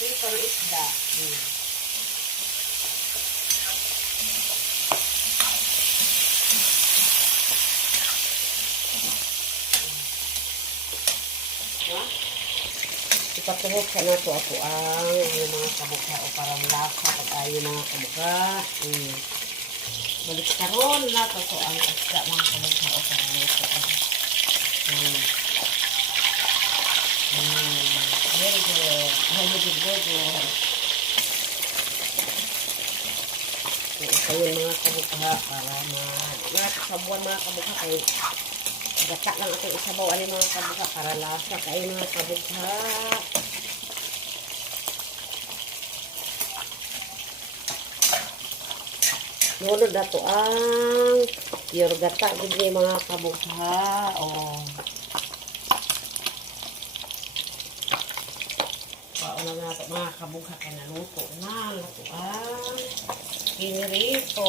Ito ang isda. Ipatuhok sa nato ako ang mga kabukha o parang lasa pag ayo mga kabukha. Balik karon nato to ang isda mga kabukha o parang lasa. Very good. Very good. Ito yung mga kabukha para sabuan mga kabukha kay gata lang ito isabaw ani mga kabukha para lasa kayo mga kabukha. Ngunod na to ang pure gata gini mga kabukha. Pauna na ito mga kabukha kaya naluto na. Ito ang pinirito.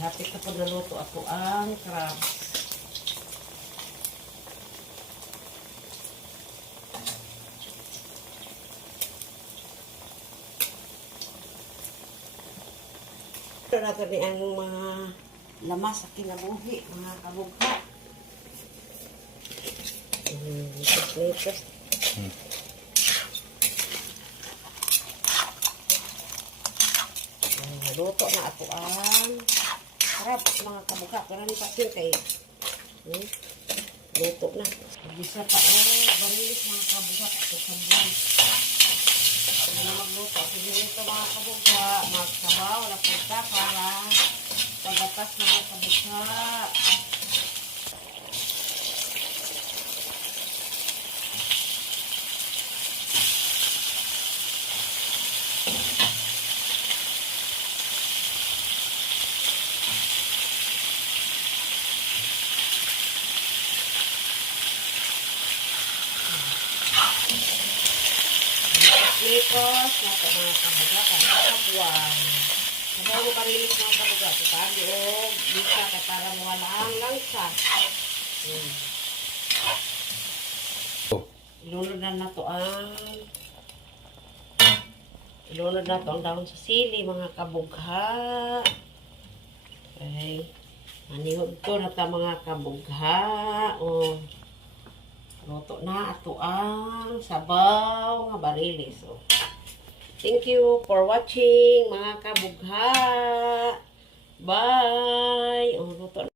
Hapit na po naluto ako ang crabs. Ito natin ni ang mga lamas sa kinabuhi, mga kabugha. Ito. Luto na ako ang crabs mga kabukha. Pero ni pasin kay luto na. Bisa pa barilis mga kabukha at sabuan. Kung na magluto, sige ito mga kabukha. Magsabaw na punta para tagatas mga kabukha. Ipos, nato mga kabugha, kaya kabuan. Sabaw ko barilis mga kabugha. Tutabi o bisa ka para mawala ang langsa. Ilunod na nato ang dahon sa sili mga kabugha. Okay. Manihod ko na ta mga kabugha. Luto na ato ang sabaw nga barilis. Thank you for watching mga kabugha. Bye. Luto na.